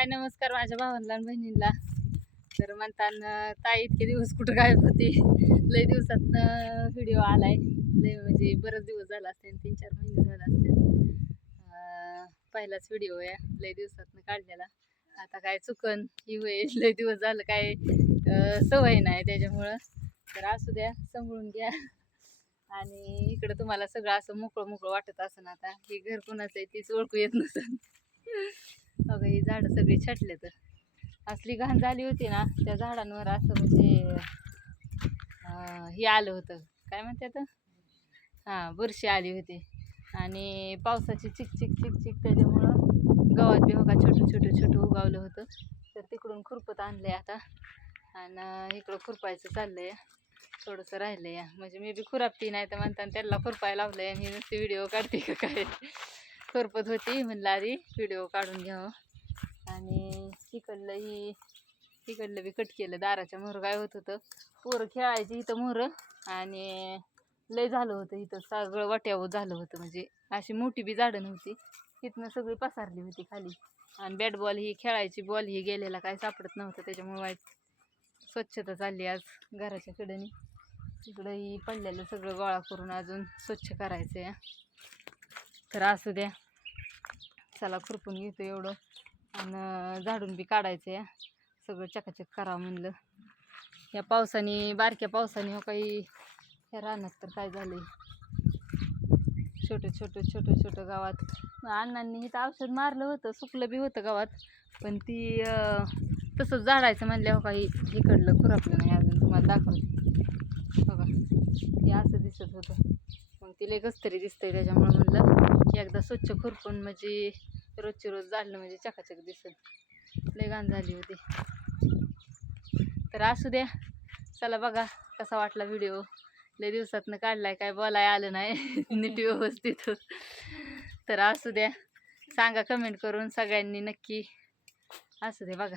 हाय नमस्कार माझ्या भावांना बहिणींना. तर म्हणताना ताई इतके दिवस कुठं गायब होती? लय दिवसात व्हिडिओ आलाय. लय म्हणजे बरेच दिवस झाला असते तीन चार महिने झाला असते. पहिलाच व्हिडिओ आहे. लय दिवसातनं काढलेला. आता काय चुकन ही होईल लय दिवस झालं काय सवय नाही त्याच्यामुळं. तर असू द्या सांभाळून घ्या. आणि इकडं तुम्हाला सगळं असं मोकळं मोकळं वाटत असं आता. हे घर कोणाचं आहे तीच ओळखू येत नसत. अगं ही झाडं सगळी छटले तर असली घाण झाली होती ना त्या झाडांवर असं म्हणजे हे आलं होतं. काय म्हणते तर हां बुरशी आली होती. आणि पावसाची चिक चिक चिक चिक त्याच्यामुळं गवत बी बघा छोटं छोटं छोटं उगावलं होतं. तर तिकडून खुरपत आणलंय आता. आणि इकडं खुरपायचं चाललंय. थोडंसं राहिलं या म्हणजे मी बी खुरापती नाही तर म्हणताना त्याला खुरपाय लावलंय आणि नुसती व्हिडिओ काढते का काय? करपत होती म्हणलं आधी व्हिडिओ काढून घ्यावं आणि तिकडलं ही तिकडलं बी कट केलं. दाराच्या मोहर काय होत होतं? पोरं खेळायची इथं मोहरं आणि लय झालं होतं इथं. सगळं वाट्यावर झालं होतं. म्हणजे अशी मोठी बी झाडं नव्हती. इथनं सगळी पसारली होती खाली. आणि बॅट बॉल ही खेळायची बॉल ही गेलेला काय सापडत नव्हतं. त्याच्यामुळे वाईट स्वच्छता चालली आज घराच्या कडेने. तिकडं ही पडलेलं सगळं गोळा करून अजून स्वच्छ करायचं आहे तर असू द्या. चला खुरपून घेतो एवढं. आणि झाडून बी काढायचं या सगळं चकाचक करावं म्हणलं. या पावसाने बारक्या पावसाने हो काही ह्या रानात तर काय झालं छोटं छोटं छोटं छोटं गावात. अण्णांनी इथं औषध मारलं होतं. सुकलं बी होतं गावात. पण ती तसंच झाडायचं म्हणल्या हो काही इकडलं खुरापलं नाही अजून. तुम्हाला दाखवते. बघा. हे असं दिसत होतं. मग ती लय तरी दिसतंय त्याच्यामुळं म्हणलं. एकदा स्वच्छ खुरपून म्हणजे रोजची रोज जाळलं म्हणजे चकाचक दिसत लय घाण झाली होती. तर असू द्या. चला बघा कसा वाटला व्हिडिओ. लय दिवसातनं काढलाय काय बोलाय आलं नाही. नीट व्यवस्थित. तर असू द्या. सांगा कमेंट करून सगळ्यांनी नक्की. असू दे बघा.